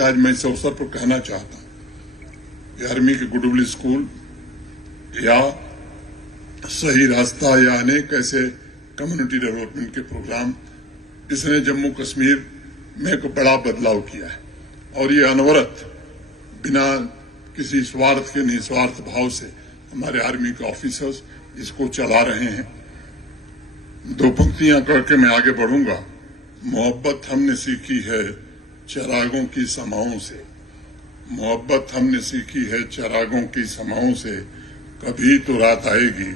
आज मैं इस अवसर पर कहना चाहता हूं कि आर्मी के गुडविल स्कूल या सही रास्ता या अनेक ऐसे कम्युनिटी डेवलपमेंट के प्रोग्राम, इसने जम्मू कश्मीर में एक बड़ा बदलाव किया है और ये अनवरत बिना किसी स्वार्थ के निस्वार्थ भाव से हमारे आर्मी के ऑफिसर्स इसको चला रहे हैं। दो पंक्तियां करके मैं आगे बढ़ूंगा। मोहब्बत हमने सीखी है चिरागों की समाओं से, मोहब्बत हमने सीखी है चिरागों की समाओं से, कभी तो रात आएगी,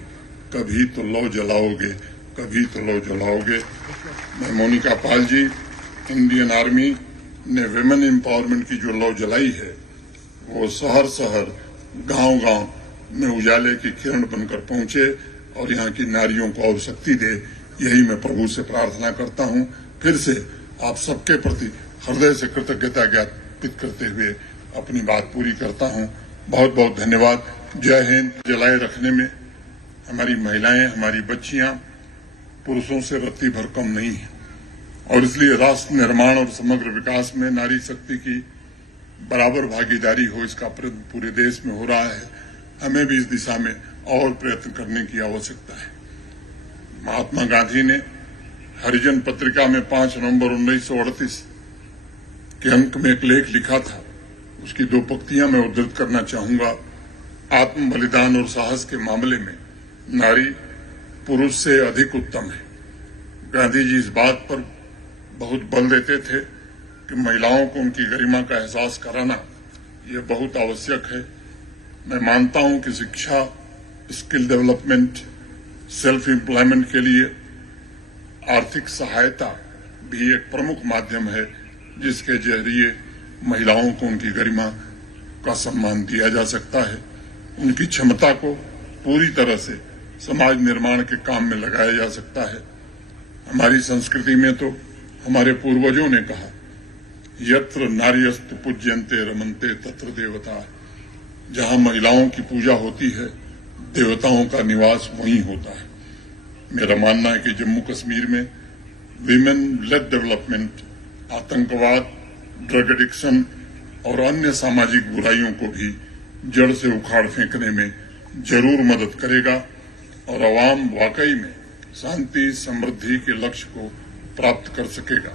कभी तो लौ जलाओगे, कभी तो लौ जलाओगे। मैं मोनिका पाल जी, इंडियन आर्मी ने विमेन एम्पावरमेंट की जो लौ जलाई है वो शहर शहर गांव गांव में उजाले की किरण बनकर पहुंचे और यहाँ की नारियों को और शक्ति दे। यही मैं प्रभु से प्रार्थना करता हूँ। फिर से आप सबके प्रति हृदय से कृतज्ञता ज्ञापित करते हुए अपनी बात पूरी करता हूँ। बहुत बहुत धन्यवाद। जय हिंद। जलाए रखने में हमारी महिलाएं, हमारी बच्चियां पुरुषों से रत्ती भर कम नहीं है और इसलिए राष्ट्र निर्माण और समग्र विकास में नारी शक्ति की बराबर भागीदारी हो, इसका प्रयत्न पूरे देश में हो रहा है। हमें भी इस दिशा में और प्रयत्न करने की आवश्यकता है। महात्मा गांधी ने हरिजन पत्रिका में 5 नवंबर 1938 के अंक में एक लेख लिखा था। उसकी दो पंक्तियां मैं उद्धृत करना चाहूंगा। आत्म बलिदान और साहस के मामले में नारी पुरुष से अधिक उत्तम है। गांधी जी इस बात पर बहुत बल देते थे कि महिलाओं को उनकी गरिमा का एहसास कराना यह बहुत आवश्यक है। मैं मानता हूं कि शिक्षा, स्किल डेवलपमेंट, सेल्फ एम्प्लॉयमेंट के लिए आर्थिक सहायता भी एक प्रमुख माध्यम है जिसके जरिए महिलाओं को उनकी गरिमा का सम्मान दिया जा सकता है। उनकी क्षमता को पूरी तरह से समाज निर्माण के काम में लगाया जा सकता है। हमारी संस्कृति में तो हमारे पूर्वजों ने कहा, यत्र नार्यस्तु पूज्यन्ते रमन्ते तत्र देवता। जहां महिलाओं की पूजा होती है, देवताओं का निवास वहीं होता है। मेरा मानना है कि जम्मू कश्मीर में विमेन लेड डेवलपमेंट आतंकवाद, ड्रग एडिक्शन और अन्य सामाजिक बुराइयों को भी जड़ से उखाड़ फेंकने में जरूर मदद करेगा और आवाम वाकई में शांति समृद्धि के लक्ष्य को प्राप्त कर सकेगा।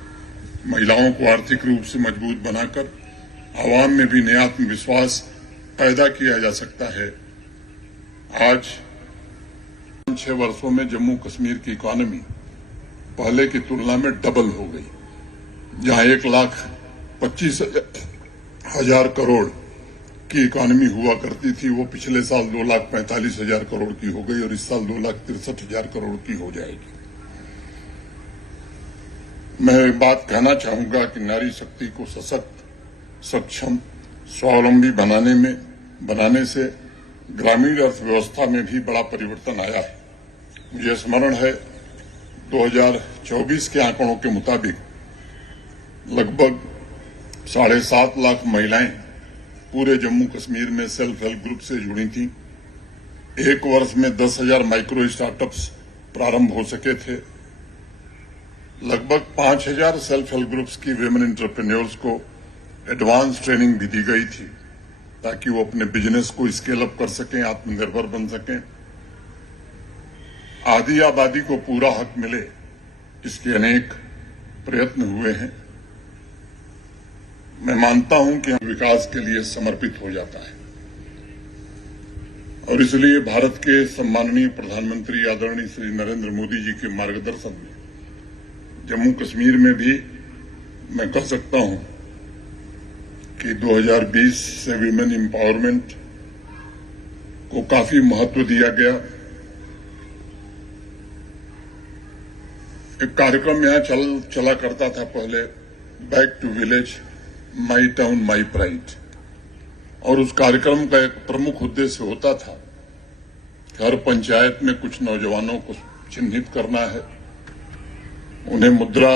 महिलाओं को आर्थिक रूप से मजबूत बनाकर आवाम में भी नया आत्मविश्वास पैदा किया जा सकता है। आज 6 वर्षों में जम्मू कश्मीर की इकॉनमी पहले की तुलना में डबल हो गई। जहां 1,25,000 करोड़ की इकॉनमी हुआ करती थी, वो पिछले साल 2,45,000 करोड़ की हो गई और इस साल 2,63,000 करोड़ की हो जाएगी। मैं एक बात कहना चाहूंगा कि नारी शक्ति को सशक्त, सक्षम, स्वावलंबी बनाने से ग्रामीण अर्थव्यवस्था में भी बड़ा परिवर्तन आया है। मुझे स्मरण है 2024 के आंकड़ों के मुताबिक लगभग 7.5 लाख महिलाएं पूरे जम्मू कश्मीर में सेल्फ हेल्प ग्रुप से जुड़ी थी। एक वर्ष में 10,000 माइक्रो स्टार्टअप्स प्रारंभ हो सके थे। लगभग 5,000 सेल्फ हेल्प ग्रुप्स की विमेन एंटरप्रेन्योर्स को एडवांस ट्रेनिंग भी दी गई थी ताकि वो अपने बिजनेस को स्केल अप कर सकें, आत्मनिर्भर बन सकें। आधी आबादी को पूरा हक मिले, इसके अनेक प्रयत्न हुए हैं। मैं मानता हूं कि विकास के लिए समर्पित हो जाता है और इसलिए भारत के सम्माननीय प्रधानमंत्री आदरणीय श्री नरेंद्र मोदी जी के मार्गदर्शन में जम्मू कश्मीर में भी मैं कह सकता हूं कि 2020 से विमेन एम्पावरमेंट को काफी महत्व दिया गया। एक कार्यक्रम यहां चला करता था पहले, back to village, my town my pride, और उस कार्यक्रम का एक प्रमुख उद्देश्य होता था कि हर पंचायत में कुछ नौजवानों को चिन्हित करना है। उन्हें मुद्रा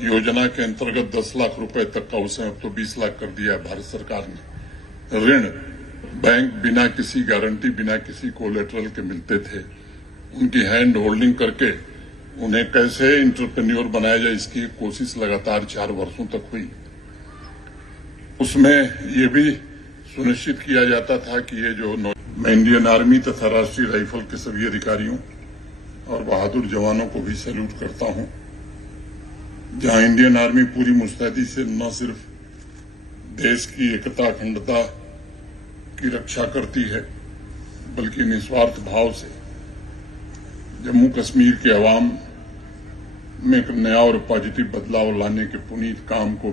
योजना के अंतर्गत 10 लाख रुपए तक का, उसे अब तो 20 लाख कर दिया है भारत सरकार ने, ऋण बैंक बिना किसी गारंटी, बिना किसी कोलेटरल के मिलते थे। उनकी हैंड होल्डिंग करके उन्हें कैसे एंटरप्रेन्योर बनाया जाए, इसकी कोशिश लगातार 4 वर्षों तक हुई। उसमें ये भी सुनिश्चित किया जाता था कि ये जो मैं इंडियन आर्मी तथा राष्ट्रीय राइफल के सभी अधिकारियों और बहादुर जवानों को भी सैल्यूट करता हूं, जहां इंडियन आर्मी पूरी मुस्तैदी से न सिर्फ देश की एकता अखंडता की रक्षा करती है, बल्कि निस्वार्थ भाव से जम्मू कश्मीर के अवाम में एक नया और पॉजिटिव बदलाव लाने के पुनीत काम को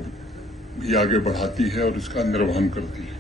भी आगे बढ़ाती है और इसका निर्वहन करती है।